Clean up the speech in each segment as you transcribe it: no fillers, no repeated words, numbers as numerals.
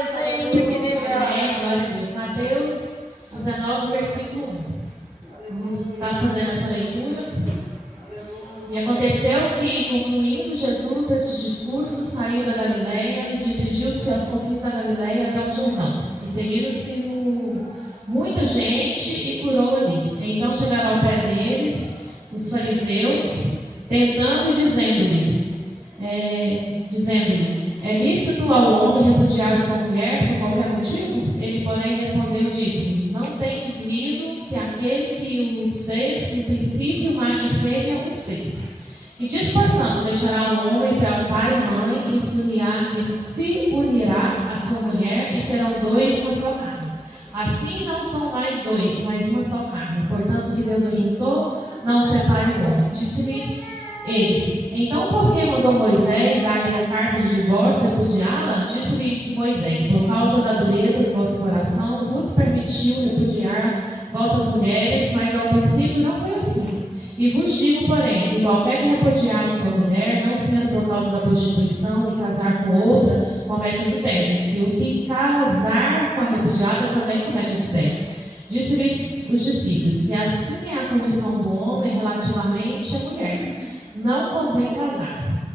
desenho me deixar. Glória a Deus. Mateus 19, versículo 1. Vamos estar fazendo essa leitura. E aconteceu que, concluindo Jesus esses discursos, saiu da Galileia e dirigiu-se aos confins da Galileia até o Jordão. E seguiram-se muita gente e curou ali. Então chegaram ao pé deles os fariseus, tentando e dizendo-lhe, é lícito ao homem repudiar sua mulher por qualquer motivo? Ele, porém, respondeu e disse: não tendes lido que aquele que os fez, em princípio, macho e fêmea os fez. E diz, portanto, deixará o homem para o pai e mãe e se unirá à sua mulher e serão dois uma só carne. Assim não são mais dois, mas uma só carne. Portanto, o que Deus ajuntou, não separe o homem. Disse-lhe eles: então por que mandou Moisés dar-lhe a carta de divórcio repudiá-la? Disse-lhe Moisés: por causa da dureza do vosso coração vos permitiu repudiar vossas mulheres, mas ao princípio não foi assim. E vos digo, porém, que qualquer que repudiar sua mulher, não sendo por causa da prostituição e casar com outra, comete adultério. E o que casar com a repudiada também comete adultério. Disse-lhes os discípulos: se assim é a condição do homem relativamente à mulher, não convém casar.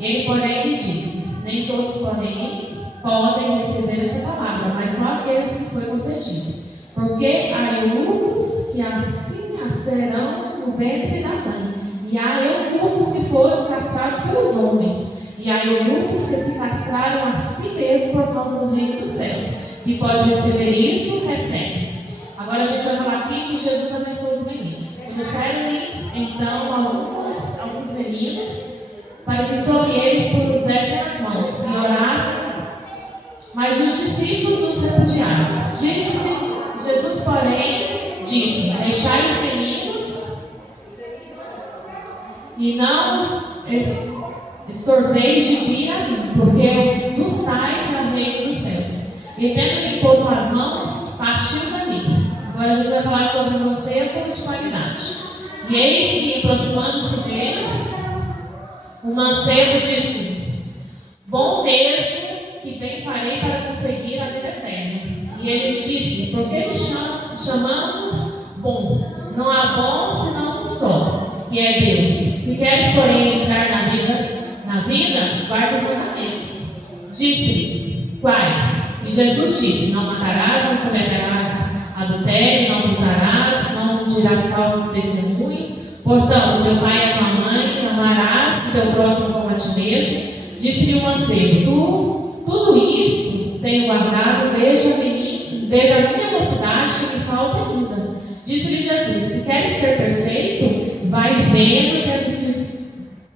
Ele, porém, lhe disse: nem todos podem receber esta palavra, mas só aqueles que foi concedido. Porque há eunucos que assim nascerão no ventre da mãe, e há eunucos que foram castrados pelos homens, e há eunucos que se castraram a si mesmos por causa do reino dos céus. Que pode receber isso, recebe. Agora a gente vai falar aqui que Jesus abençoou os meninos. Trouxeram-lhe então alguns meninos para que sobre eles pusessem as mãos e orassem, mas os discípulos os repudiaram. Jesus, porém, disse: deixai os meninos e não os estorveis de vir a mim, porque dos tais é o reino dos céus. E tendo-lhe posto as mãos, partiu dali. Agora a gente vai falar sobre o mancebo de qualidade. E eis que, aproximando-se deles, o mancebo disse: bom mesmo que bem farei para conseguir a vida eterna. E ele disse: por que me chamamos bom? Não há bom senão um só, que é Deus. Se queres, porém, entrar na vida, guarda os mandamentos. Disse-lhes: quais? E Jesus disse: não matarás, não cometerás adultério, não furtarás, não dirás falso testemunho. Portanto, teu pai e a tua mãe, amarás teu próximo como a ti mesmo. Disse-lhe o mancebo: tudo isso tenho guardado desde a minha mocidade, que me falta ainda. Disse-lhe Jesus: se queres ser perfeito, vai vendo,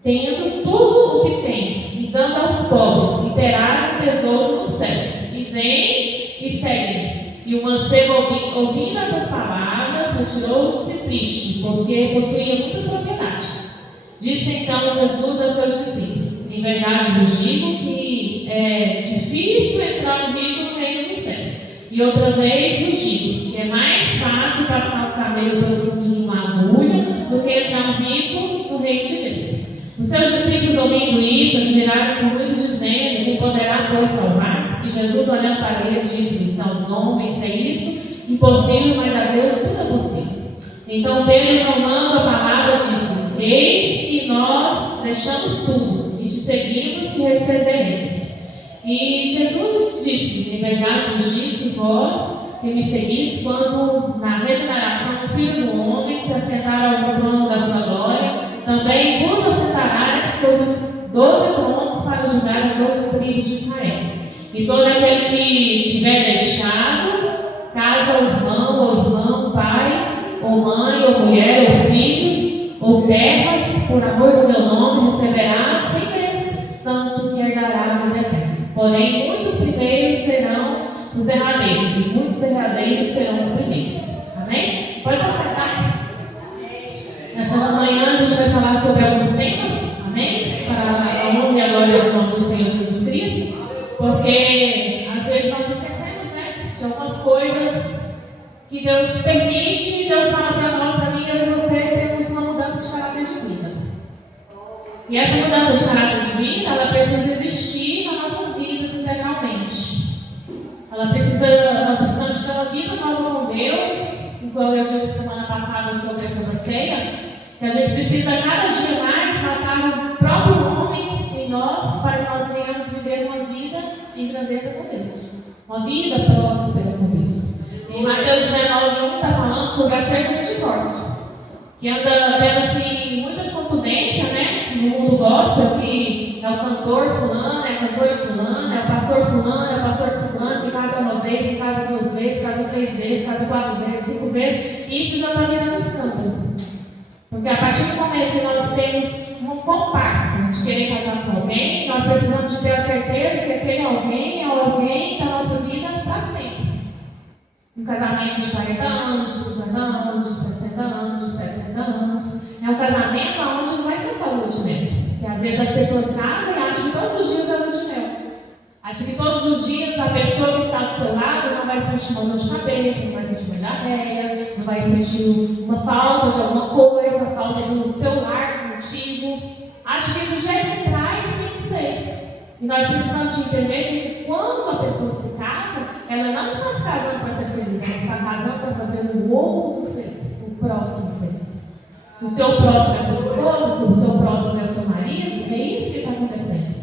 tendo tudo o que tens, e dando aos pobres, e terás um tesouro nos céus. E vem e segue-me. E o mancebo, ouvindo essas palavras, retirou-se triste, porque possuía muitas propriedades. Disse então Jesus a seus discípulos: em verdade vos digo que é difícil entrar um rico no reino dos céus. E outra vez vos digo que é mais fácil passar o camelo pelo fundo de uma agulha do que entrar um rico no reino de Deus. Os seus discípulos, ouvindo isso, admiraram-se muito, dizendo: quem poderá, pois, salvar? E Jesus, olhando para ele, disse-lhes: aos homens é isso impossível, mas a Deus tudo é possível. Então Pedro, tomando a palavra, disse: eis que nós deixamos tudo e te seguimos, que receberemos. E Jesus disse: em verdade vos digo que vós que me seguis, quando na regeneração do Filho do Homem se assentar ao trono da sua glória, também vos assentarás sobre os 12 tronos para julgar as 12 tribos de Israel. E todo aquele que tiver deixado casa ou irmão, pai, ou mãe, ou mulher, ou filhos, ou terras, por amor do meu nome, receberá 100 vezes tanto que herdará a vida eterna. Porém, muitos primeiros serão os derradeiros, e muitos derradeiros serão os primeiros. Amém? Pode se sentar. Nessa manhã a gente vai falar sobre alguns temas, amém? Para a honra e a glória do nome do Senhor Jesus Cristo, porque às vezes nós esquecemos, né, de algumas coisas que Deus permite, Deus fala para nós, para mim e você, temos uma mudança de caráter de vida. E essa mudança de caráter de vida, ela precisa existir nas nossas vidas integralmente. chama Vida Nova com Deus, igual eu disse semana passada sobre essa ceia, que a gente precisa cada dia mais matar o próprio homem em nós, para que nós venhamos viver uma vida em grandeza com Deus, uma vida próspera com Deus. Em Mateus 19:1 está falando sobre acerca do divórcio, que anda tendo assim, muitas confidências, né, no mundo gospel, que é o cantor fulano, é a cantora fulana, é o pastor fulano, é o pastor ciclano, que casa uma vez, que casa 2 vezes, casa 3 vezes, casa 4 vezes, 5 vezes, e isso já está virando escândalo. Porque a partir do momento que nós temos uma comparsa de querer casar com alguém, nós precisamos de ter a certeza que aquele alguém é o alguém da nossa vida para sempre. Um casamento de 40 anos, de 50 anos, de 60 anos, de 70 anos. É um casamento onde não vai ser só lua de mel. Porque às vezes as pessoas casam e acham que todos os dias é lua de mel. Acham que todos os dias a pessoa que está do seu lado não vai sentir uma dor de cabeça, não vai sentir uma diarreia, não vai sentir uma falta de alguma coisa, falta do seu lar contigo. Acho que do jeito que traz tem que ser. E nós precisamos de entender que quando a pessoa se casa, ela não está se casando para ser feliz, ela está casando para fazer o outro feliz, o próximo feliz. Se o seu próximo é a sua esposa, se o seu próximo é o seu marido, é isso que está acontecendo.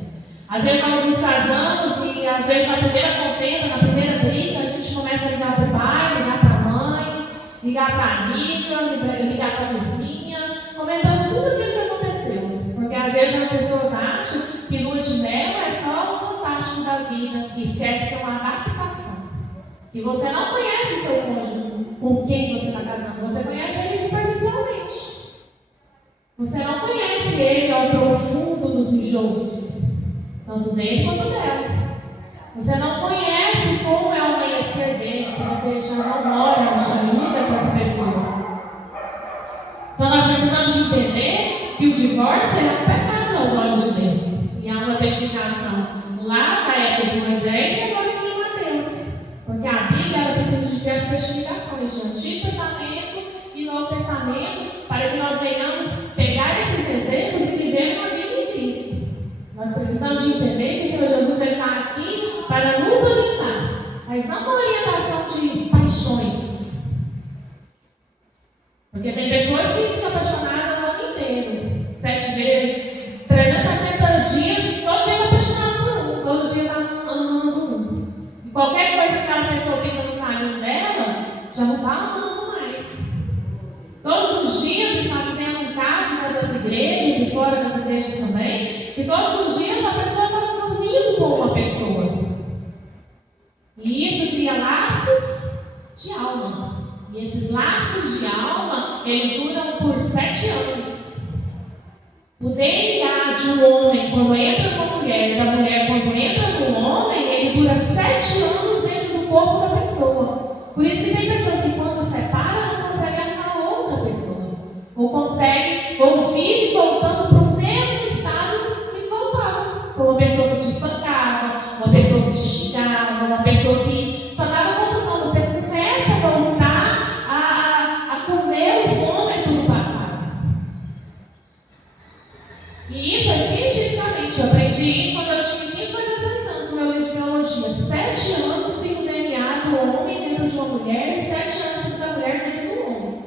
Às vezes nós nos casamos e às vezes na primeira contenda, na primeira briga, a gente começa a ligar para o pai, ligar para a mãe, ligar para a amiga, ligar para a vizinha, comentando tudo aquilo que aconteceu. Porque às vezes as pessoas acham que lua de mel é só o fantástico da vida e esquece que é uma adaptação. Que você não conhece o seu cônjuge com quem você está casando, você conhece ele superficialmente. Você não conhece ele ao profundo dos enjoos, tanto dele quanto dela. Você não conhece como é o amanhecer dele, se você já não mora, já lida com essa pessoa. Então nós precisamos de entender que o divórcio é um pecado aos olhos de Deus. E há uma testificação lá da época de Moisés e agora aqui em Mateus. Porque a Bíblia ela precisa de ter as testificações de Antigo Testamento e Novo Testamento, para que nós venhamos pegar esses exemplos e viver uma vida em Cristo. Nós precisamos de entender que o Senhor Jesus está aqui para nos orientar, mas não uma orientação de paixões. Porque tem pessoas que ficam apaixonadas o ano inteiro, 7 vezes, 360 dias, todo dia está apaixonado por um, todo dia está amando um. E qualquer coisa que aquela pessoa pisa no caminho dela, já não está amando mais. Todos os dias está vivendo um caso das igrejas e fora das igrejas também, e todos os dias a pessoa está dormindo com uma pessoa. E isso cria laços de alma. E esses laços de alma, eles duram por 7 anos. O DNA de um homem quando entra numa mulher, e da mulher quando entra no homem, ele dura 7 anos dentro do corpo da pessoa. Por isso que tem pessoas que quando separam não conseguem arrumar outra pessoa. Ou vive voltando para o mesmo estado que voltava. Como uma pessoa que te espancava, uma pessoa que te xingava, uma pessoa que só dava confusão. Você começa a voltar a comer o vômito do passado. E isso é cientificamente. Eu aprendi isso quando eu tinha 15 para 16 anos no meu livro de biologia. 7 anos fica o DNA do homem dentro de uma mulher e 7 anos fica a mulher dentro do homem.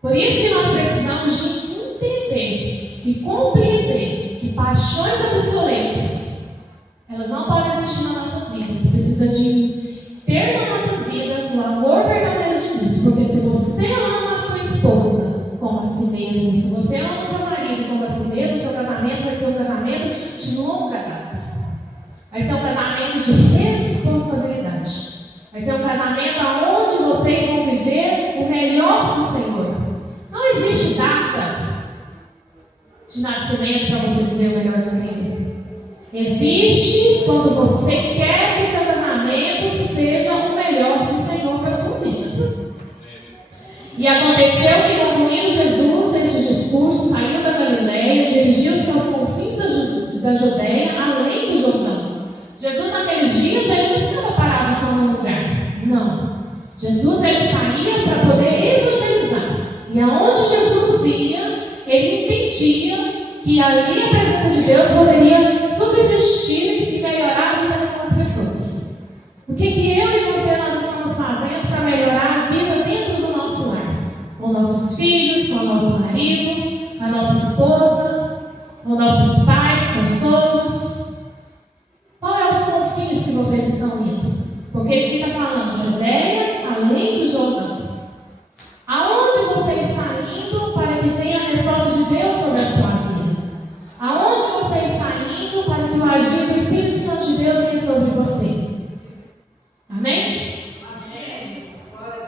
Por isso que nós precisamos de entender e compreender que paixões obsoletas, elas não podem existir nas nossas vidas. Você precisa de ter nas nossas vidas o amor verdadeiro de Deus. Porque se você ama a sua esposa como a si mesmo, se você ama o seu marido como a si mesmo, o seu casamento vai ser um casamento de longa data. Vai ser um casamento de responsabilidade. Vai ser um casamento onde vocês vão viver o melhor do Senhor. Não existe data de nascimento para você viver o melhor do Senhor. Existe quando você quer que o seu casamento seja o melhor do Senhor para a sua vida. E aconteceu que, concluindo Jesus este discurso, saiu da Galileia, dirigiu-se aos confins da Judeia, além do Jordão. Jesus, naqueles dias, ele não ficava parado só num lugar. Não. Jesus, ele saía para poder evangelizar. E aonde Jesus ia, ele entendia que ali a presença de Deus poderia subsistir e melhorar a vida daquelas pessoas. O que eu e você nós estamos fazendo esposa, com nossos pais, com sogros. Qual é os confins que vocês estão indo? Porque aqui está falando Judeia, além do Jordão. Aonde você está indo para que venha a resposta de Deus sobre a sua vida? Aonde você está indo para que o agir do Espírito Santo de Deus venha sobre você? Amém?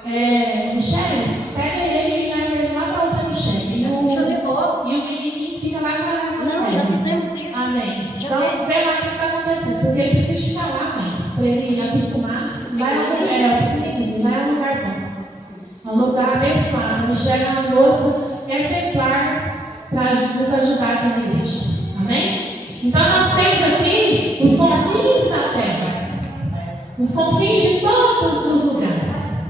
Amém. Michele, pega ele e leva ele lá para outra Michele. E o menininho fica lá com a... Não, já fizemos isso. Amém. Então, vê lá o que está acontecendo. Porque ele precisa ficar lá, amém. Para ele acostumar. Vai ao lugar, pequenininho, vai ao lugar bom. É um lugar abençoado. A Michele é uma moça exemplar para nos ajudar aqui na igreja. Amém? Então, nós temos aqui os confins da terra. Os confins de todos os lugares.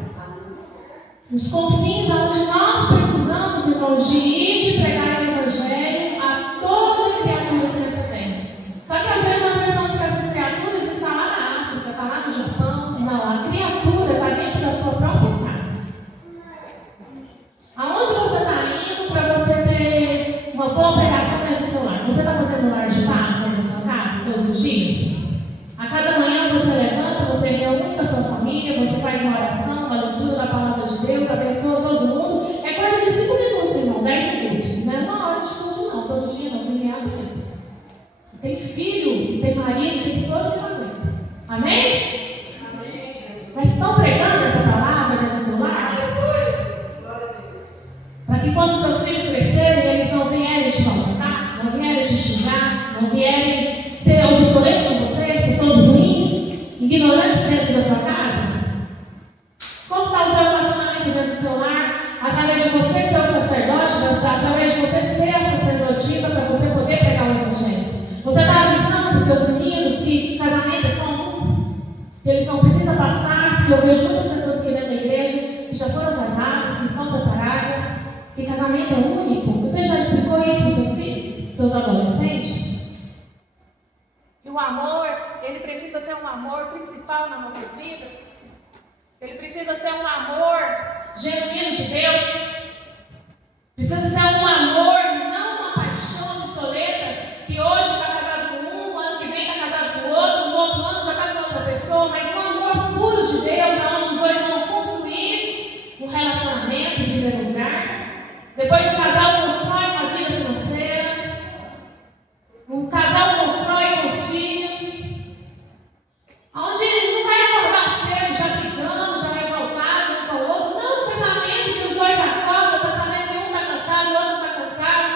Os confins onde nós precisamos, irmãos, de ir e de pregar o Evangelho a toda criatura que nessa terra. Só que às vezes nós pensamos que essas criaturas estão lá na África, estão lá no Japão. Não, a criatura está dentro da sua própria casa. Aonde você está indo para você ter uma boa pregação dentro do seu lar? Você está fazendo um lar de paz dentro da sua casa todos os dias? A cada manhã você levanta, você reúne a sua família, você faz uma oração, uma leitura da palavra de Deus, abençoa todo mundo. É coisa de 5 minutos, irmão, 10 minutos. Não é uma hora de culto, não. Todo dia não, ninguém aguenta. Tem filho, tem marido, tem esposa que não aguenta. Amém? Amém. Mas estão pregando essa palavra dentro do seu lar? Para que quando seus filhos crescerem, eles não vierem te maltratar, não vierem te xingar, não vierem ser obsoletos com você, pessoas ruins, ignorantes dentro da sua casa? Como está o seu relacionamento dentro do seu lar? Através de você ser o sacerdote, através de você ser a sacerdotisa, para você poder pregar o Evangelho. Você está avisando para os seus meninos que casamento é só um, que eles não precisam passar, porque eu vejo muitas pessoas aqui dentro da igreja que já foram casadas, que estão separadas, que casamento é único. Você já explicou isso para os seus filhos, seus adolescentes? Que o amor, ele precisa ser um amor principal nas nossas vidas. Ele precisa ser um amor genuíno de Deus. Precisa ser um amor, não uma paixão obsoleta, que hoje está casado com um, ano que vem está casado com o outro, no outro ano já está com outra pessoa, mas um amor puro de Deus, onde os dois vão construir um relacionamento em primeiro lugar. Depois o casal constrói uma vida financeira. O casal constrói com os filhos. Onde ele não vai acordar cedo, já brigando, já revoltado um com o outro. Não, um casamento que os dois acordam, tá sabendo que um está cansado, o outro está cansado.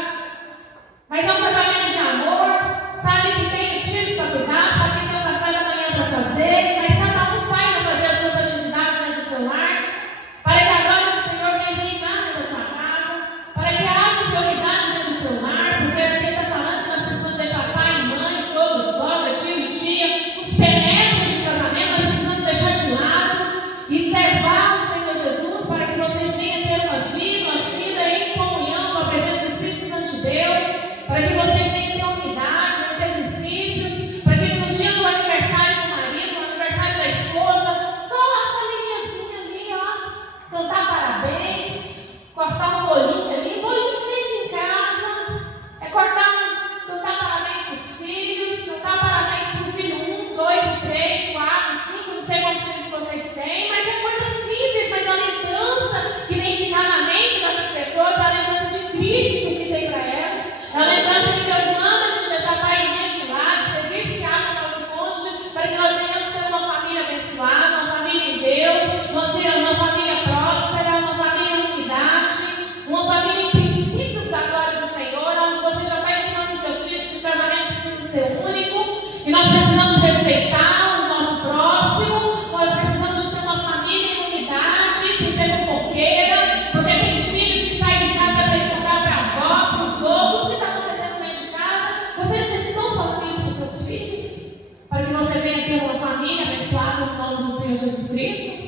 Mas é um casamento de amor, sabe que tem os filhos para cuidar, sabe que tem o café da manhã para fazer, mas cada um sai para fazer as suas atividades dentro do seu lar, para que a glória do Senhor venha reinar dentro da sua casa, para que haja prioridade dentro do seu lar, porque aqui ele está falando que nós precisamos deixar pai, mãe, sogro, sogra, tio e tia, os penetros de casamento, nós precisamos deixar de lado e levar o Senhor Jesus para que vocês venham ter uma vida em comunhão com a presença do Espírito Santo de Deus, para que vocês venham ter unidade, venham ter princípios, para que no dia do aniversário do marido, no aniversário da esposa, só a famíliazinha ali, ó, cantar parabéns, cortar um bolinho ali, bolinho feito em casa, cantar parabéns para os filhos, cantar parabéns para o filho 1, 2, 3, 4, 5, não sei quantos filhos vocês têm, mas é coisa simples, mas a lembrança que vem ficar na mente dessas pessoas é a lembrança de Cristo que tem para elas, é a lembrança que Deus manda a gente deixar pai e mãe de lado, ser viciado no nosso cônjuge, para que nós venhamos ter uma família abençoada, uma família em Deus, uma família próspera, uma família em unidade, uma família em princípios da glória do Senhor, onde você já está ensinando os seus filhos que o casamento precisa ser único, e nós precisamos respeitar o nosso próximo, nós precisamos de ter uma família em unidade, sem ser fofoqueira, porque tem filhos que saem de casa para ir contar para a avó, para o vô, tudo que está acontecendo dentro de casa. Vocês já estão falando isso para os seus filhos? Para que você venha ter uma família abençoada no nome do Senhor Jesus Cristo?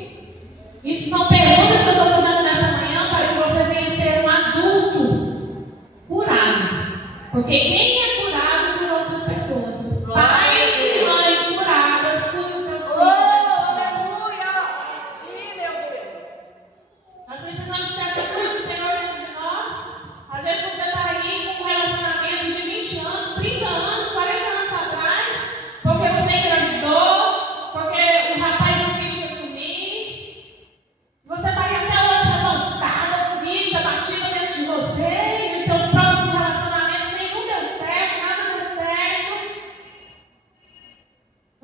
Isso são perguntas que eu estou fazendo nessa manhã para que você venha ser um adulto curado. Porque quem é curado por outras pessoas? Pai e mãe curadas curam os seus filhos. Aleluia! Sim, meu Deus! Nós precisamos ter essa cura do Senhor dentro de nós. Às vezes você está aí com um relacionamento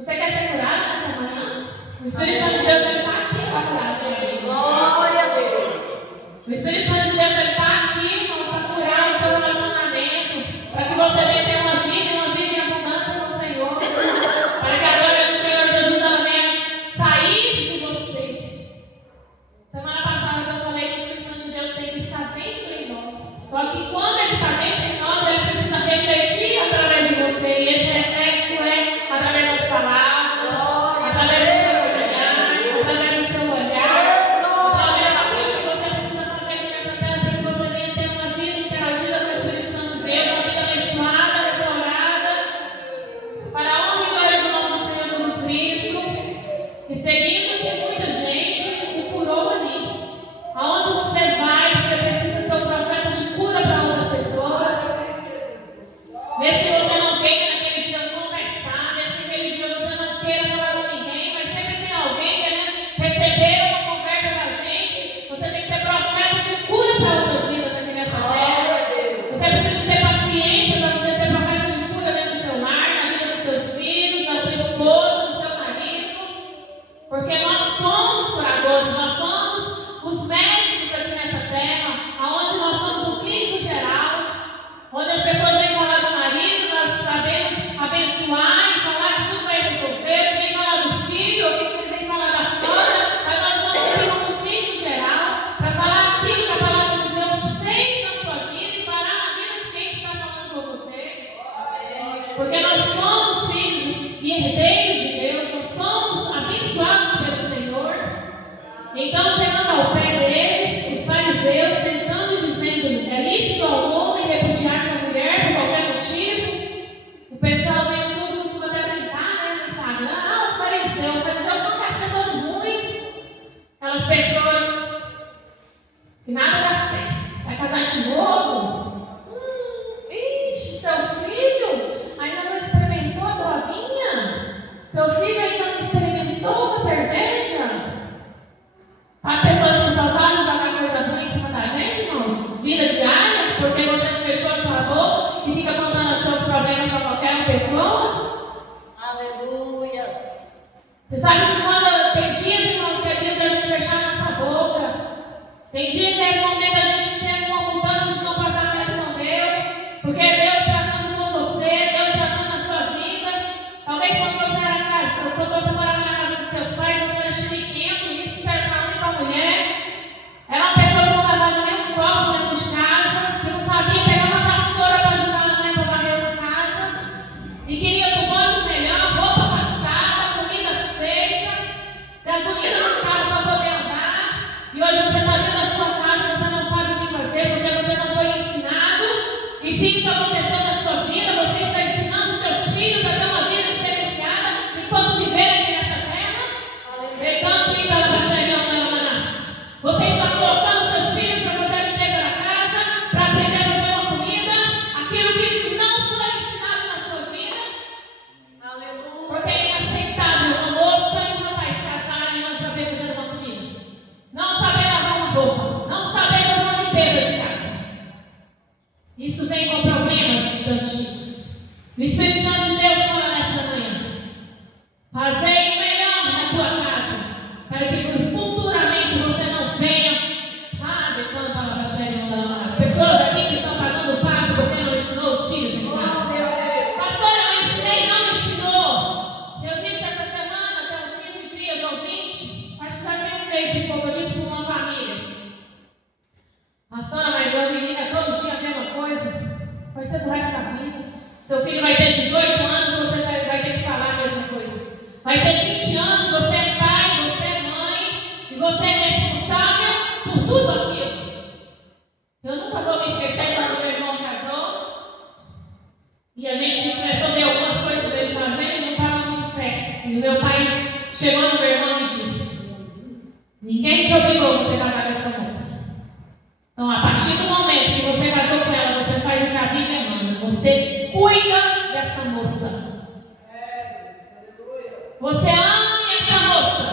Você quer ser curado nessa manhã? O Espírito Santo de Deus está aqui para curar a sua vida. Glória a Deus. O Espírito Santo de Deus está aqui, irmãos, para curar o seu relacionamento, para que você venha ter uma vida em abundância com o Senhor, para que a glória do Senhor Jesus ela venha sair de você. Semana passada eu falei que o Espírito Santo de Deus tem que estar dentro em nós. Só que quando ele está dentro em nós, ele precisa refletir através de você. E esse reflexo é através das palavras, através do seu olhar, através do seu olhar, através daquilo que você precisa fazer aqui nessa terra para que você venha ter uma vida interagida com o Espírito Santo de Deus, uma vida abençoada, restaurada, para a honra e glória do nome do Senhor Jesus Cristo. E seguindo-se muita gente o curou ali. Aonde você vai, você precisa ser um profeta de cura para outras pessoas. Mesmo que você não queira naquele dia conversar, mesmo que naquele dia você não queira falar com ninguém, mas sempre tem alguém querendo receber uma conversa da gente. Você tem que ser profeta de cura para outras vidas aqui nessa terra. Você precisa ter paciência para você ser profeta de cura dentro do seu lar, na vida dos seus filhos, da sua esposa, do seu marido. Porque nós somos curadores, nós somos os médicos aqui nessa terra, aonde nós somos o clínico geral, onde as pessoas vêm falar do marido, nós sabemos abençoar e falar que tudo vai resolver, que vem falar do filho, que vem falar da sogra, mas nós vamos aqui como clínico geral para falar aquilo que a palavra de Deus fez na sua vida e fará na vida de quem está falando com você. Porque nós somos filhos e herdeiros de Deus, nós somos abençoados pelo Senhor. Então, chegando ao pé deles, os fariseus tentando e dizendo: é lícito ao homem repudiar sua mulher por qualquer motivo? O pessoal no YouTube costuma até brincar, né, no Instagram: o fariseu são aquelas pessoas ruins, aquelas pessoas que nada dá certo. Vai casar de novo? Ixi, seu filho ainda não experimentou a droguinha? Seu filho ainda não experimentou uma cerveja? Sabe pessoas que só sabem jogar coisa ruim em cima da gente, irmãos? Vida diária, porque você não fechou a sua boca e fica contando os seus problemas a qualquer pessoa? Aleluia. Você sabe que quando tem dias, irmãos, que é dia da gente fechar a nossa boca. Tem dia que é momento da gente ter uma mudança de comportamento com Deus, porque é Deus tratando com você, Deus tratando na sua vida. Talvez quando você era casado, quando você morava na casa dos seus pais, você era chiliquento, isso serve para homem e para mulher. Era uma pessoa que não lavava nem um copo dentro de casa, que não sabia pegar uma vassoura para ajudar a mãe para varrer uma casa, e queria tomar do melhor, roupa passada, comida feita, gasolina no carro para poder andar. E hoje você está dentro da sua casa e você não sabe o que fazer porque você não foi ensinado. E se isso aconteceu na sua vida, você está ensinando os seus filhos a ter uma vida diferenciada enquanto viver aqui nessa terra? Você está colocando os seus filhos para fazer a limpeza da casa, para aprender a fazer uma comida, aquilo que não foi ensinado na sua vida. Aleluia. Porque é inaceitável uma moça e um rapaz casarem e não saber fazer uma comida, não saber lavar uma roupa, não saber fazer uma limpeza de casa. Isso vem com problemas antigos. O Espírito Santo de Deus fala nessa manhã: fazei o melhor na tua casa, para que futuramente você não venha. As pessoas aqui que estão pagando o pato porque não ensinou os filhos em casa. Pastor, eu ensinei, não ensinou. Eu disse essa semana, tem uns 15 dias ou 20, acho que já tem um mês e pouco, eu disse para uma família: pastora, mas meu menino é todo dia a mesma coisa, vai ser do resto da vida. Seu filho vai ter 18 anos, você vai ter que falar a mesma coisa. Vai ter 20 anos, você é pai, você é mãe, e você é responsável por tudo aquilo. Eu nunca vou me esquecer quando meu irmão casou, e a gente começou a ver algumas coisas ele fazendo e não estava muito certo. E o meu pai chegou no meu irmão e me disse: ninguém te obrigou a você casar com essa moça. Então, a partir do momento que você casou com ela, você faz o que a Bíblia manda. Você cuida dessa moça. Você ame essa moça.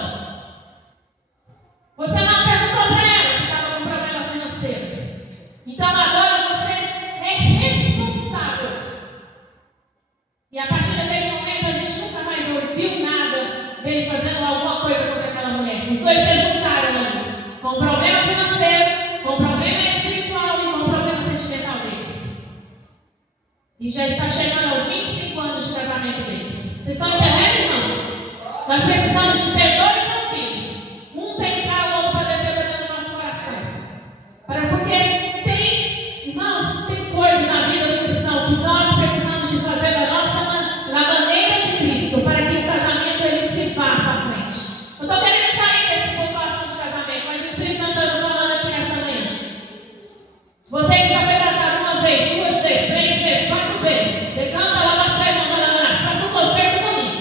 Você não perguntou para ela se estava com problema financeiro. Então, agora você é responsável. E a partir daquele momento, a gente nunca mais ouviu nada dele fazendo alguma coisa contra aquela mulher. Os dois se juntaram ali, com um problema financeiro, com um problema espiritual e com um problema sentimental deles. E já está chegando aos 25 anos de casamento deles. Vocês estão entendendo, irmãos? Nós precisamos de ter dois ouvidos. Um para entrar, o outro para descer para dentro do nosso coração. Porque tem, irmãos, tem coisas na vida do cristão que nós precisamos de fazer da maneira de Cristo, para que o casamento ele se vá para frente. Eu estou querendo sair dessa pontuação de casamento, mas o Espírito Santo está falando aqui nessa manhã. Você que já foi casado uma vez, 2 vezes, 3 vezes, 4 vezes, decanta lá, baixa e manda lá, faça um concerto comigo.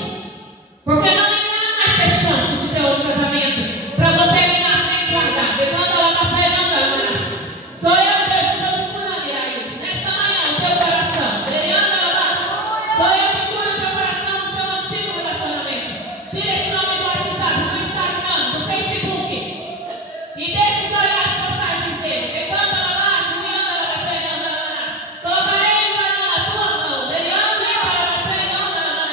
Porque não há mais ter chance de ter outro casamento para você vir na frente e largar. Decanta lá, baixa e manda lá. Sou eu, Deus, que estou te curando, Iraís. Nesta manhã, o teu coração. Sou eu que curo o teu coração do seu antigo relacionamento. Tira esse nome do WhatsApp, do Instagram, do Facebook. E deixe de olhar as postagens dele. Decanta lá, baixa, anda lá, baixa e anda lá. Colocarei o anel na tua mão. Deliando e para baixa e anda lá.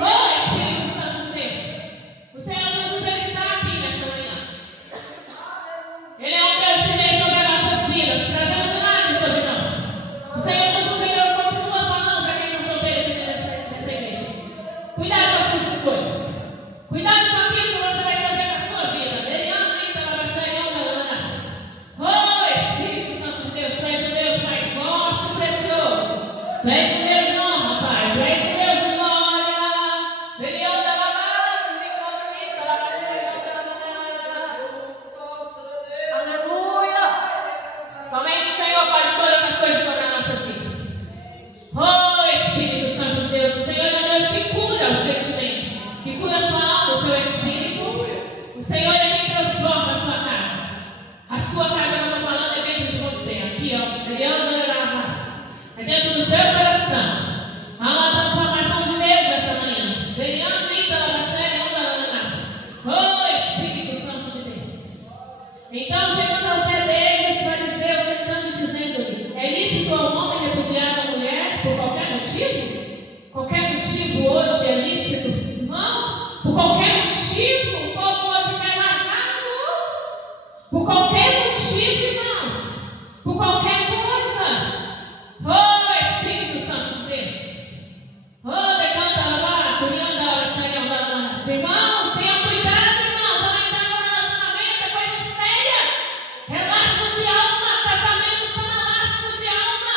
Oh, Espírito Santo de Deus. O Senhor Jesus, ele está aqui nesta manhã. Ele é um Deus que vem sobre as nossas vidas, trazendo milagres sobre nós. O Senhor Jesus, ele continua falando para quem não solteiro aqui nessa igreja. Cuidado com as suas escolhas. Cuidado com aquilo que você vai fazer na sua vida. Oh, Espírito Santo de Deus, tu és um Deus, Pai, forte e precioso. Tu és um Deus de honra, Pai. Tu és um Deus de glória. Aleluia. Somente o Senhor pode todas as coisas sobre as nossas vidas. Oh, Espírito Santo de Deus, o Senhor é um Deus que cura o sentimento, que cura a sua alma, o seu espírito. O Senhor é quem transforma a sua casa. A sua casa, eu não estou falando, é dentro de você. Aqui, ó, é dentro do seu coração. Há uma transformação de Deus nessa manhã. Oh, Espírito Santo de Deus. Então, chegando ao pé dele, os fariseus tentando, dizendo-lhe: é lícito ao homem repudiar a mulher por qualquer motivo? Qualquer motivo hoje é lícito? Irmãos, por qualquer motivo, o povo hoje quer largar do outro. Por qualquer motivo, irmãos. Por qualquer coisa. Oh, Espírito Santo de Deus. Oh, decanta alabaço, lianda alabaxaria, alabaço. Irmãos, tenham cuidado, irmãos. Ela entrar no relacionamento é coisa séria. É laço de alma. Casamento chama laço de alma.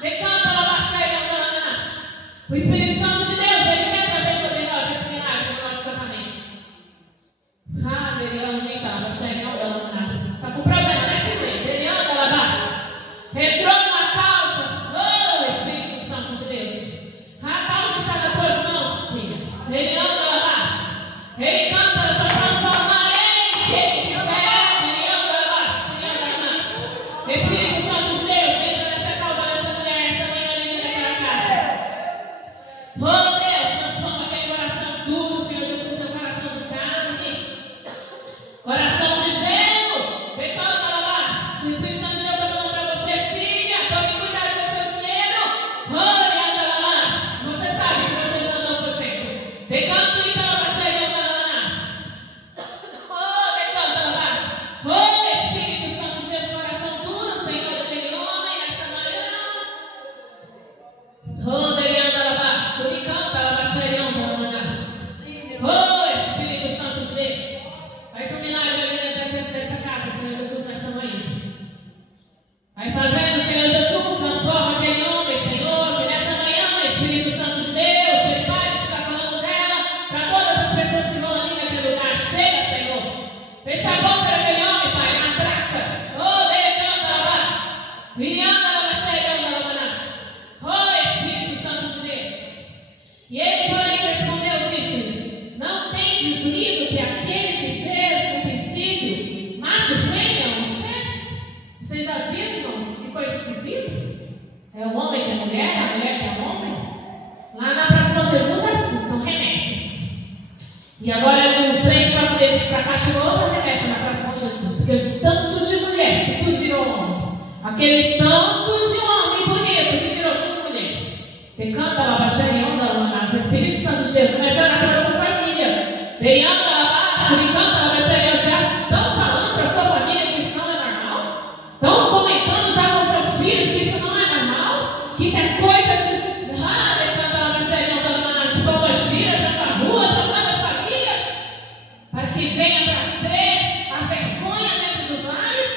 Decanta alabaxaria, alabaço. O Espírito Santo de Deus, ele quer trazer sobre nós esse milagre no nosso casamento. Ah, Derianda, alabaxaria, alabaço. Está com problema, né, Silvia? Derianda, alabaço. Entrou numa causa. Oh, Espírito Santo de Deus. A causa está nas tuas mãos, filha. Ele anda alabaço. Ele canta, eu só transformarei se ele quiser. Ele anda alabaço. Ele anda alabaço. Espírito Santo de Deus, entra nessa causa dessa mulher, essa manhã ali naquela casa. Oh, Deus, transforma aquele coração duro, Senhor Jesus, seu coração de carne. Coração de gelo. Decanta alabaço. O Espírito Santo de Deus está falando para você, filha, tome cuidado com o seu dinheiro. Oh, ele anda alabaço. Você sabe que você já andou por cento. Decanta e pela baixaria anda alabaço. Oh, decanta alabaço. Oh, Espírito Santo de Deus, coração duro, Senhor, daquele homem nessa manhã. Oh, ele anda alabaço. Ele canta alabaxaria anda alabaço. Oh, Espírito Santo de Deus. Faz um milagre ali dentro dessa casa, Senhor Jesus, nessa manhã. Vai fazendo, Senhor Jesus, transforma aquele homem, Senhor, que nessa manhã, Espírito Santo de Deus, ele pare de estar falando dela para todas as pessoas que vão ali naquele lugar. Chega, Senhor. Fecha a boca daquele homem, Pai, matraca. Oh, decanta alabaço. Virianda alabaxaria alabaço. Oh, Espírito Santo de Deus. E ele, porém, respondeu, disse: não tendes lido que aquele que fez no princípio, macho e fêmea, os fez? Vocês já viram, irmãos, que coisa esquisita? É o homem que é mulher, a mulher que é homem. Lá na Praça de Jesus é assim, são remessas. E agora, de uns 3, 4 meses para cá, chegou outra remessa na Praça de Jesus. Aquele tanto de mulher que tudo virou homem. Aquele tanto de homem bonito que virou tudo mulher. Decanta lá, baixaria, onda lá, Espírito Santo de Deus, começa a orar pela sua família. Veriando a base, brincando, ela vai chegar já. Estão falando para sua família que isso não é normal? Estão comentando já com seus filhos que isso não é normal? Que isso é coisa de. Brincando, ela vai chegar de pomba-gira, dentro da rua, trancando as famílias, para que venha trazer a vergonha dentro dos lares?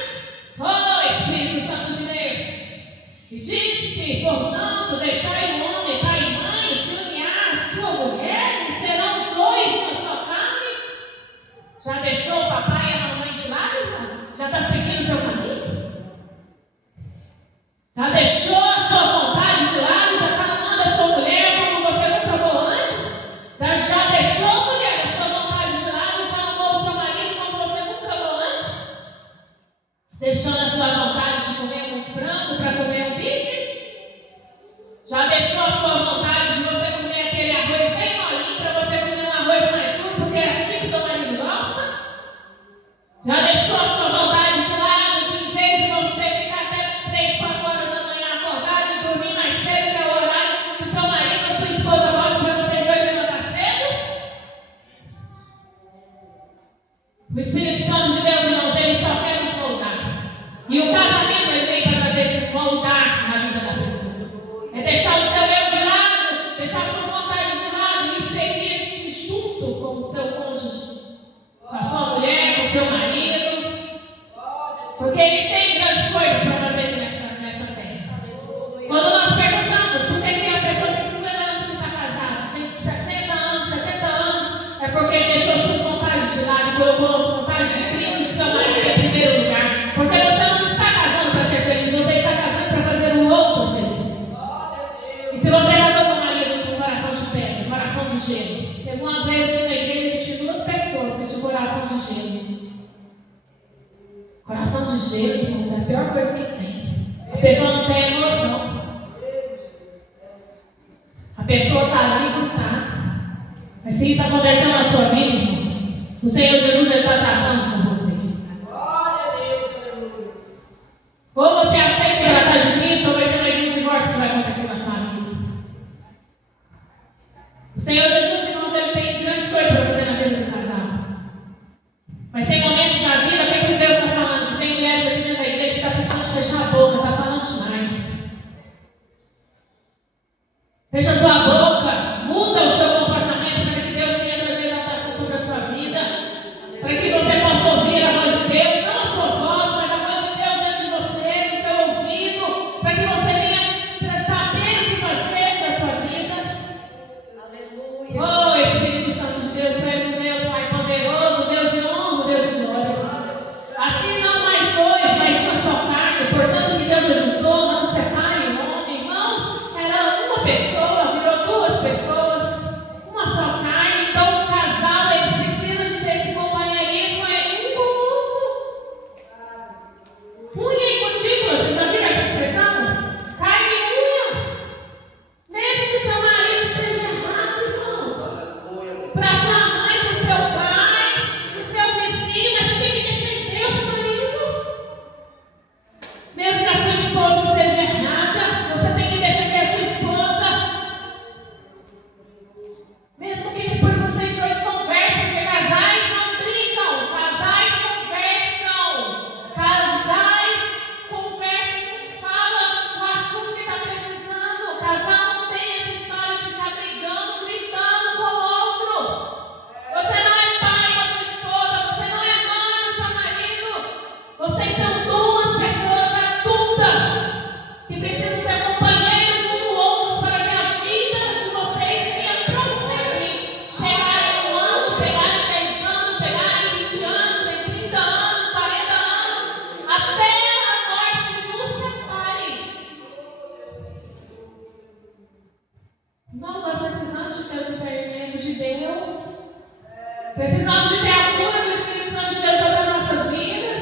Oh, Espírito Santo de Deus! E disse, portanto, deixai o homem, pai e mãe, se unir à sua mulher, e serão dois na sua carne. Já deixou o papai e a mamãe de lado, irmãos? Já está seguindo o seu caminho? Já deixou a sua vontade de lado? Já está amando a sua mulher como você nunca amou antes? Já deixou, mulher, a sua vontade de lado? Já amou o seu marido como você nunca amou antes? Deixando a sua vontade de comer um frango para comer um bife? Já deixou a sua vontade de você comer aquele arroz bem molinho para você comer um arroz mais duro, porque é assim que seu marido gosta? Já deixou a sua vontade de lado, de em vez de você ficar até 3, 4 horas da manhã acordado e dormir mais cedo, que é o horário que o seu marido ou sua esposa gosta para vocês dois levantar cedo? O Espírito Santo de Deus, irmãos, ele só quer nos moldar. E o casamento, ele vem para fazer esse moldar na vida da pessoa. É deixar o seu eu de lado, deixar suas vontades de lado e seguir-se junto com o seu cônjuge, com a sua mulher, com o seu marido, porque ele tem grandes coisas para fazer aqui nessa terra. Quando nós perguntamos por que a pessoa tem 50 anos que está casada, tem 60 anos, 70 anos, é porque ele deixou suas vontades de lado e colocou as vontades de Cristo e do seu marido em primeiro lugar. Porque você não está casando para ser feliz, você está casando para fazer o outro feliz. E se você casou com o marido com coração de pedra, coração de gelo, teve uma vez aqui na igreja que tinha 2 pessoas que tinham coração de gelo. Coração de gelo, irmãos, é a pior coisa que tem. A pessoa não tem emoção. A pessoa está ali por estar. Mas se isso aconteceu na sua vida, irmãos, o Senhor Jesus está tratando com você. Ou você aceita tratar de Cristo, ou vai ser mais um divórcio que vai acontecer na sua vida. O Senhor Jesus, irmãos, ele tem grandes coisas para fazer na vida do casal. Mas tem momentos na vida, o que Deus está falando? Que tem mulheres aqui dentro da igreja que está precisando de fechar a boca, está falando demais. Fecha a sua boca, muda o seu comportamento para que Deus venha trazer exaltação sobre a sua vida, para que você possa ouvir a voz de Deus, não a sua voz, mas a voz de Deus dentro de você, no seu ouvido, para que você venha saber o que fazer da sua vida. Aleluia. Oh, Espírito Santo de Deus, tu és um Deus, Pai poderoso, Deus de honra, Deus de glória. Assim não mais 2, mas uma só carne, portanto que Deus ajuntou, não separe o homem. Irmãos, era uma pessoa, virou 2 pessoas, uma só carne. Então o casal, eles precisam de ter esse companheirismo um com o outro. Unha e cutícula, vocês já viram essa expressão? Carne e unha. Mesmo que seu marido esteja errado, irmãos, para sua mãe, para o seu pai, para o seu vizinho, mas você tem que defender o seu marido. Mesmo que a sua esposa esteja errada, você tem que defender a sua esposa. Mesmo que depois vocês dois conversem, porque casais não brigam, casais conversam. Casais conversam, falam o assunto que está precisando. O casal não tem essa história de ficar brigando, gritando com o outro. Você não é pai da sua esposa, você não é mãe do seu marido. Vocês são 2 pessoas adultas que precisam ser companheiros um do outro para que a vida de vocês venha prosseguir. Chegarem em 1 ano, chegarem em 10 anos, chegarem em 20 anos, em 30 anos, 40 anos, até a morte nos separe. Nós precisamos de ter o discernimento de Deus. Precisamos de ter a cura do Espírito Santo de Deus sobre as nossas vidas.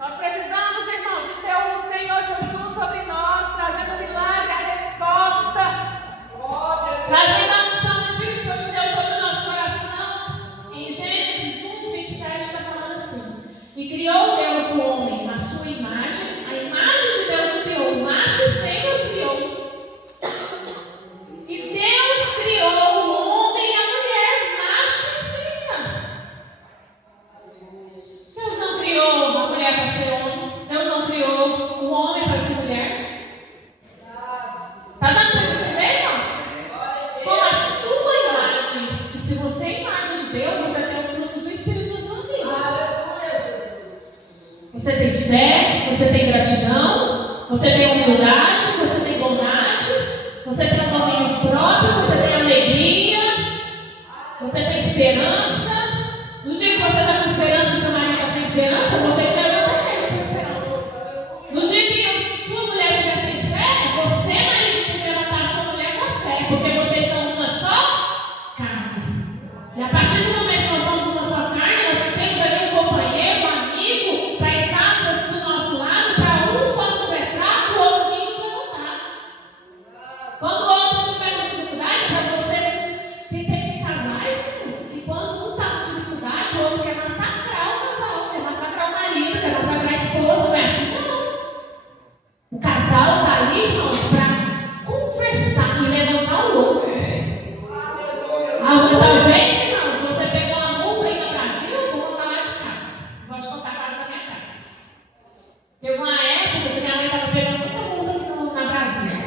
Nós precisamos, irmãos, de ter o Senhor Jesus sobre nós, trazendo o milagre, a resposta, trazendo a unção do Espírito Santo de Deus sobre o nosso coração. Em Gênesis 1:27 está falando assim: e criou Deus o homem à sua imagem, a imagem de Deus o criou, o macho e fêmea os criou. E Deus criou o homem Deus, você tem os frutos do Espírito na sua vida. Aleluia, Jesus. Você tem fé, você tem gratidão, você tem humildade, você tem bondade, você tem um domínio próprio, você tem alegria, você tem esperança. No dia que você está com esperança e seu marido está sem esperança, você que levanta ele com esperança. No dia que sua mulher estiver sem fé, você, marido, tem que levantar sua mulher com a fé, porque vocês são uma só carne. E a partir do momento que nós somos uma só carne, nós temos ali um companheiro, um amigo, para estarmos do nosso lado, para um, quando estiver fraco, o outro vir nos levantar. Quando o outro estiver com dificuldade, para você tem casais, irmãos, e quando um está com dificuldade, o outro quer massacrar o casal, quer massacrar o marido, quer massacrar a esposa, não é assim não. O casal está ali, irmãos, para conversar e levantar o outro. Talvez, irmãos, se você pegou uma multa aí no Brasil, vou contar lá de casa. Gosto de contar a casa da minha casa. Teve uma época que minha mãe estava pegando muita multa aqui na Brasília.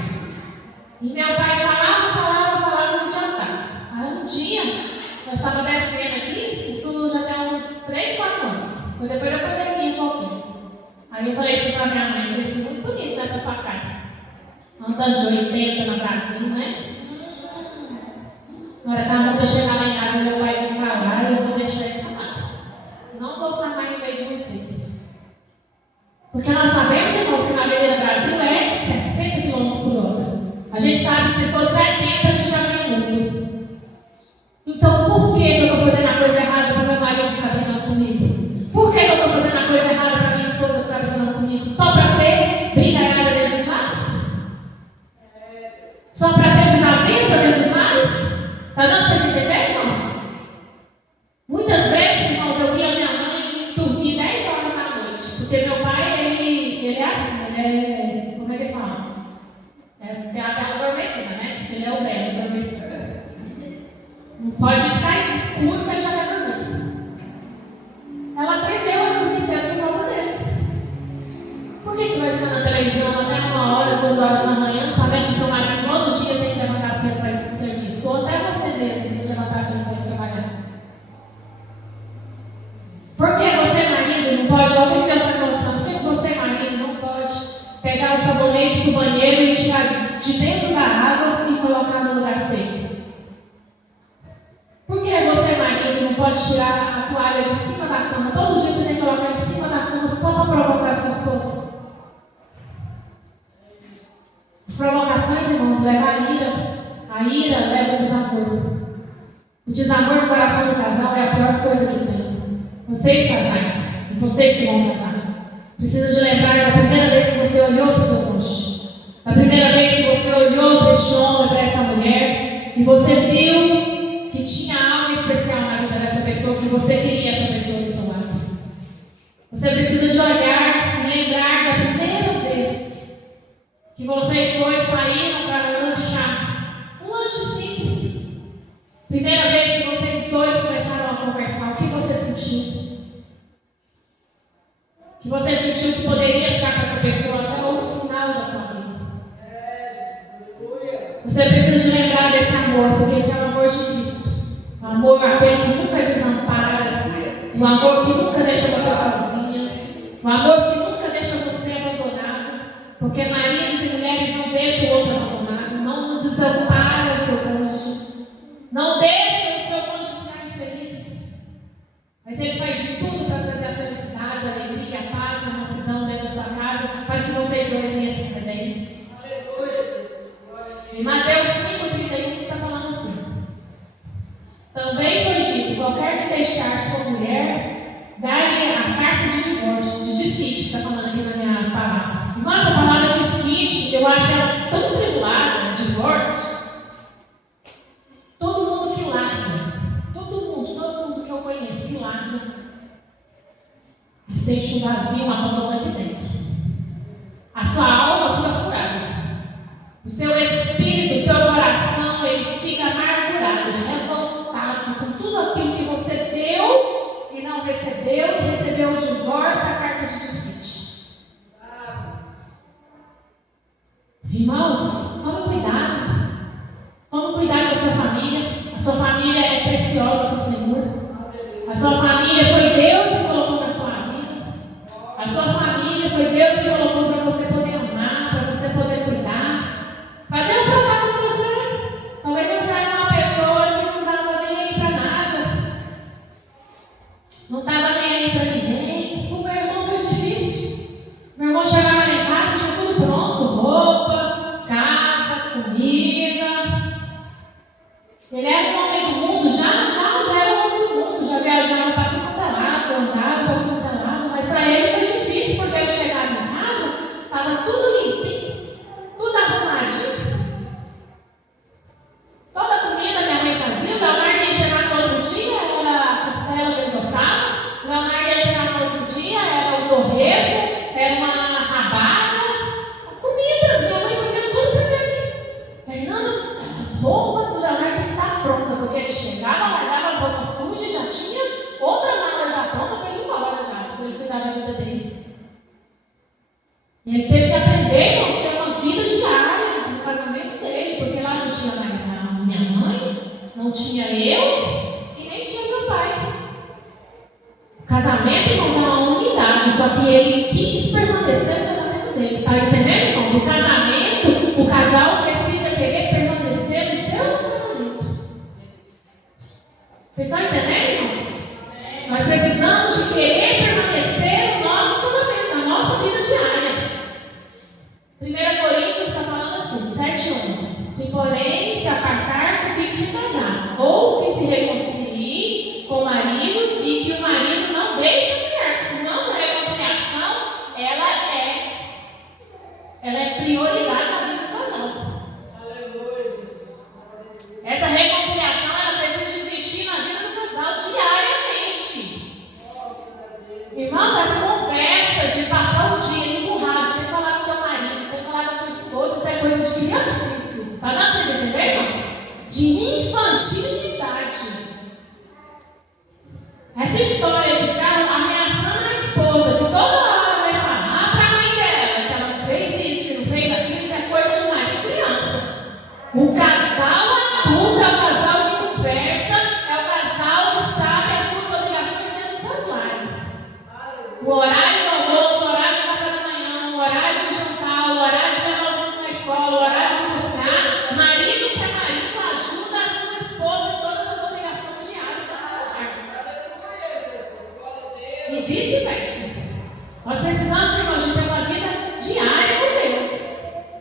E meu pai falava, não adiantava. Aí um dia, nós estávamos descendo aqui, isso já tem uns 3, 4 anos. Foi depois da pandemia um pouquinho. Aí eu falei assim para minha mãe, falei assim, muito bonito, né, pra sua cara. Andando de 80 no Brasil, né? Na hora que a multa chegar lá em casa, meu pai vai falar e eu vou deixar ele falar. Não vou falar mais no meio de vocês. Porque nós sabemos, irmãos, que na Avenida Brasil é 60 km por hora. A gente sabe que se for 70, a gente já ganha multa. Então, por que eu estou fazendo a coisa errada para o meu marido ficar brigando comigo? Por que eu estou fazendo a coisa errada para minha esposa ficar brigando comigo? Só para ter brigalhada dentro dos lares? Só para ter desavença dentro dos lares? Está dando para vocês entenderem, irmãos? Muitas vezes, irmãos, eu via minha mãe dormir 10 horas da noite. Porque meu pai, ele é assim, ele é, como é que ele fala? Tem a bela adormecida, né? Ele é o belo adormecido. Não pode ficar escuro que ele já está dormindo. Ela aprendeu a dormir cedo por causa dele. Por que você vai ficar na televisão até 1h, 2h da manhã, sabendo que o seu marido no outro dia tem que levantar cedo para ir para o serviço? Ou até você mesmo tem que levantar cedo para ir trabalhar? Por que você, marido, não pode, olha o que Deus está mostrando, por que você, marido, não pode pegar o sabonete do banheiro e tirar de dentro da água e colocar no lugar seco? Por que você, marido, não pode tirar a toalha de cima da cama? Todo dia você tem que colocar em cima da cama só para provocar a sua esposa? As provocações, irmãos, levam a ira. A ira leva o desamor. O desamor no coração do casal é a pior coisa que tem. Vocês, casais, e vocês que vão casar, precisam de lembrar da primeira vez que você olhou para o seu cônjuge. Da primeira vez que você olhou para este homem, para essa mulher, e você viu que tinha algo especial na vida dessa pessoa, que você queria essa pessoa do seu lado. Você precisa de olhar e lembrar da primeira vez que vocês dois saíram para lanchar. Um lanche simples. Primeira vez que vocês dois começaram a conversar, o que você sentiu? Que você sentiu que poderia ficar com essa pessoa até o final da sua vida. Você precisa de lembrar desse amor, porque esse é o amor de Cristo. O amor, aquele que nunca desampara. O amor que nunca deixa você sozinha. O amor que nunca deixa você abandonado. Porque maridos e mulheres não deixam o outro abandonado. Não desamparam o seu cônjuge. Não deixam o seu cônjuge ficar infeliz. Mas ele faz de tudo para trazer a felicidade, a alegria, a paz, a mansidão dentro da sua casa, para que vocês dois venham ficar bem. Em Mateus 5,31 está falando assim: também foi dito, qualquer que deixar sua mulher, dá-lhe a carta de divórcio, de desquite, que está falando aqui na minha palavra. Mas a palavra desquite, eu acho ela tão tribulada, divórcio. Todo mundo que larga, todo mundo que eu conheço que larga, e sente um vazio, um abandono aqui dentro. A sua alma fica furada. O seu espírito, o seu coração, ele fica amargurado, revoltado com tudo aquilo que você deu e não recebeu, e recebeu o divórcio, a carta de desquite. Irmãos, tome cuidado. Tome cuidado com a sua família. A sua família é preciosa para o Senhor. sua família foi Deus que colocou na sua vida. A sua família foi Deus que colocou para você poder amar, para você poder cuidar. Para Deus tratar com você. Talvez você era uma pessoa que não estava nem aí para nada. Não estava nem aí para ninguém. O meu irmão foi difícil. Meu irmão chegava lá em casa e tinha tudo pronto. Roupa, casa, comida. Ele era um homem do mundo, já era um homem do mundo. Já viajava para tudo quanto é lado, andava para tudo quanto é lado. Mas para ele foi difícil, porque ele chegava em casa, estava tudo limpinho, tudo arrumadinho. Toda a comida minha mãe fazia. O Leonardo ia chegar no outro dia, era a costela que ele gostava. O Leonardo ia chegar no outro dia, era o torresmo, era uma rabada. A comida, minha mãe fazia tudo para ele. Fernanda do céu, as roupas do Leonardo tem que estar pronta, porque ele chegava, largava as roupas sujas e já tinha outra mala já pronta para ele ir embora já, para ele cuidar da vida dele. E ele teve que aprender, irmãos, ter uma vida diária no casamento dele, porque lá não tinha mais a minha mãe, não tinha eu e nem tinha meu pai. O casamento, irmãos, é uma unidade, só que ele quis permanecer no casamento dele. Está entendendo, irmãos? O casamento, o casal precisa querer permanecer no seu casamento. Vocês estão entendendo, irmãos? Nós precisamos de querer permanecer no nosso casamento, na nossa vida diária. 1 Coríntios está falando assim, 7:11. Se porém se apartar, que fique sem casar, ou que se reconcilie com o marido e que o marido não deixe a mulher. Irmãos, a reconciliação, ela é prioridade na vida do casal. Essa reconciliação, ela precisa existir na vida do casal diariamente. Irmãos, essa conversa de passar o dia empurrado, sem falar com seu marido, sem falar com sua esposa, isso é coisa de criancice. Tá dando para vocês entenderem, irmãos? De infantilidade. Essa história de ficar ameaçando a esposa, que toda hora vai falar para a mãe dela que ela não fez isso, que não fez aquilo, isso é coisa de marido e criança. O casal adulto é o casal que conversa, é o casal que sabe as suas obrigações dentro dos seus lares. O horário do almoço, o horário do café da manhã, o horário do jantar, o horário de levar os filhos na escola, o horário de buscar. Marido que é marido ajuda a sua esposa em todas as obrigações diárias do seu lar. E vice-versa. Nós precisamos, irmãos, de ter uma vida diária com Deus.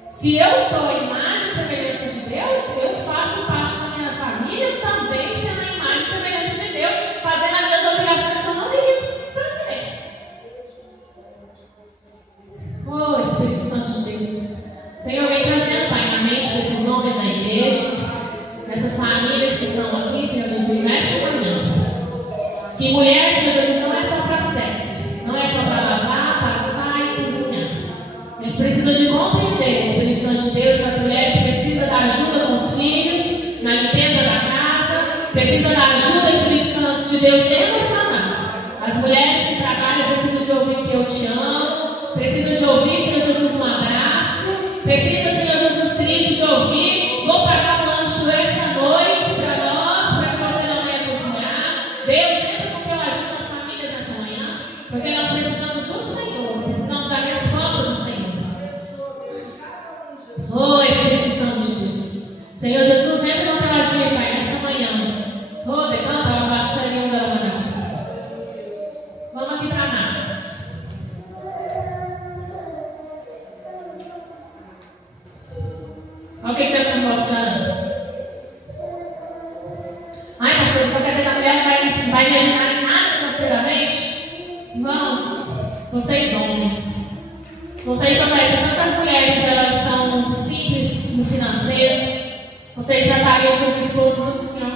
Se eu sou a imagem e semelhança de Deus, eu faço parte da minha família também sendo a imagem e semelhança de Deus, fazendo as minhas obrigações que eu não queria fazer. Oh, Espírito Santo de Deus. Senhor, vem trazendo, Pai, na mente desses homens da igreja, dessas famílias que estão aqui, Senhor Jesus, nessa manhã. Que mulher, Senhor Jesus, não é só para sexo, não é só para lavar, passar e cozinhar. Eles precisam de compreender, Espírito Santo de Deus, que as mulheres precisam da ajuda com os filhos, na limpeza da casa, precisam da ajuda, Espírito Santo de Deus, emocional. As mulheres que trabalham precisam de ouvir que eu te amo, precisam de ouvir, Senhor Jesus, um abraço, precisam, Senhor Jesus Cristo, de ouvir, vou pagar um lanche essa noite para nós, para que você não venha cozinhar. Deus, entra com teu ajuda nas famílias nessa manhã, porque nós precisamos do Senhor, precisamos da resposta do Senhor. Oh, Espírito Santo de Deus. Senhor Jesus, entra com teu agir, Pai, nessa manhã. Oh, decanta a baixaria da Manas. Vamos aqui para Marcos. Olha o que Deus está mostrando. Ai, pastor, então quer dizer que a mulher não vai me ajudar em nada financeiramente? Irmãos, vocês homens, se vocês soubessem quantas mulheres elas são simples no financeiro, vocês tratariam suas esposas assim, ó,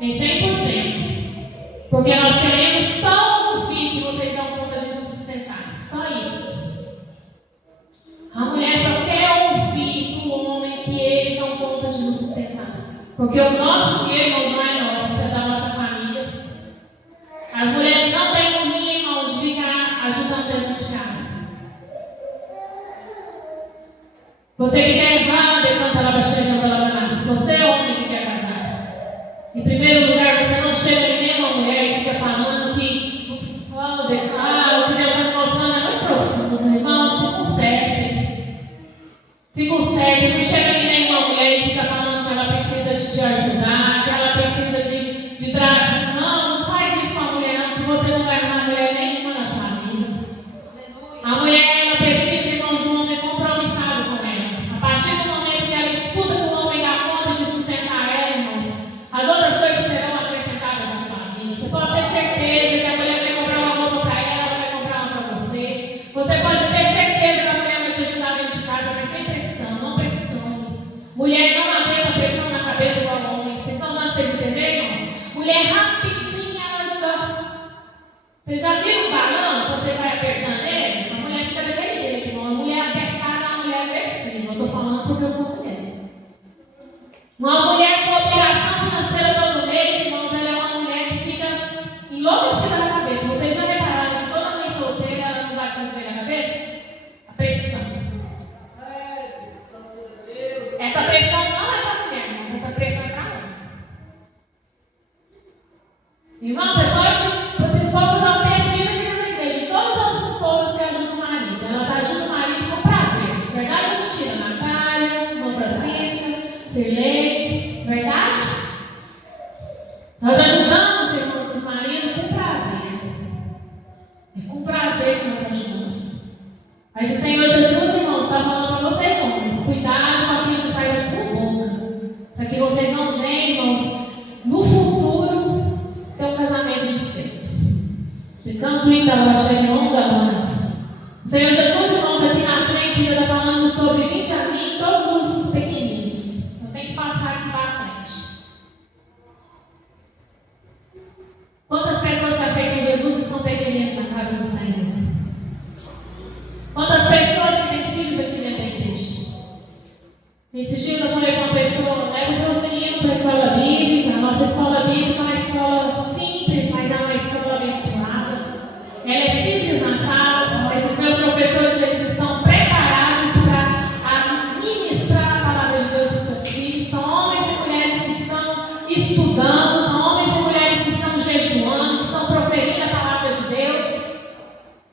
em 100%. Porque nós queremos só ouvir que vocês dão conta de nos sustentar. Só isso. A mulher só quer ouvir do homem que eles dão conta de nos sustentar. Porque o nosso dinheiro, irmãos, não é nosso, é da nossa família. As mulheres não têm morrinha, irmãos, de ficar ajudando dentro de casa. Você que quer levar, decanta lá para chegar pela Manas. Você é homem que quer casar. Em primeiro lugar, você não chega em nenhuma mulher e fica falando Irmão, vocês podem usar o pesquisa aqui na igreja. Todas as esposas que ajudam o marido, elas ajudam o marido com prazer. Verdade ou mentira? Natália, irmã Francisca, Sirlei, verdade? Nós ajudamos, irmãos, os maridos com prazer. É com prazer que nós ajudamos. Mas o Senhor Jesus, irmãos, está falando para vocês, homens, cuidado com aquilo que sai da sua boca, para que vocês não venham, irmãos, no futuro, ter um casamento desfeito. Ficando ainda longa, mas o Senhor Jesus, irmãos, aqui na frente, ele está falando sobre 20 a mim, todos os pequeninos. Eu tenho que passar aqui para a frente. Quantas pessoas que aceitam Jesus estão pequeninos na casa do Senhor? Quantas pessoas que têm filhos aqui dentro da igreja? Esses dias eu falei para uma pessoa, leva os seus meninos para a escola bíblica. A nossa escola bíblica é uma escola simples, mas é uma escola abençoada. Ela é simples nas salas, mas os meus professores, eles estão preparados para ministrar a palavra de Deus para os seus filhos. São homens e mulheres que estão estudando, são homens e mulheres que estão jejuando, que estão proferindo a palavra de Deus.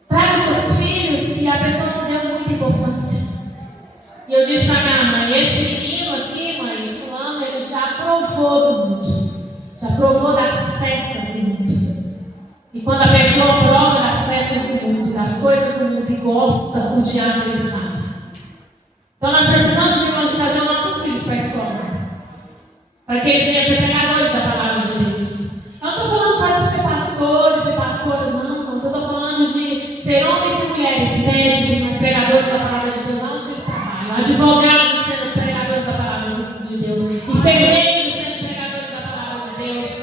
Traga os seus filhos, se a pessoa não deu muita importância. E eu disse para minha mãe, esse menino aqui, mãe, fulano, ele já provou do mundo. Já provou das festas do mundo. E quando a pessoa prova das festas do mundo, das coisas do mundo e gosta, o diabo ele sabe. Então nós precisamos, irmãos, de trazer os nossos filhos para a escola. Para que eles venham ser pregadores da palavra de Deus. Eu não estou falando só de ser pastores e pastoras, não, irmãos. Eu estou falando de ser homens e mulheres, médicos, mas pregadores da palavra de Deus, onde eles trabalham. Advogados sendo pregadores da palavra de Deus. Enfermeiros sendo pregadores da palavra de Deus.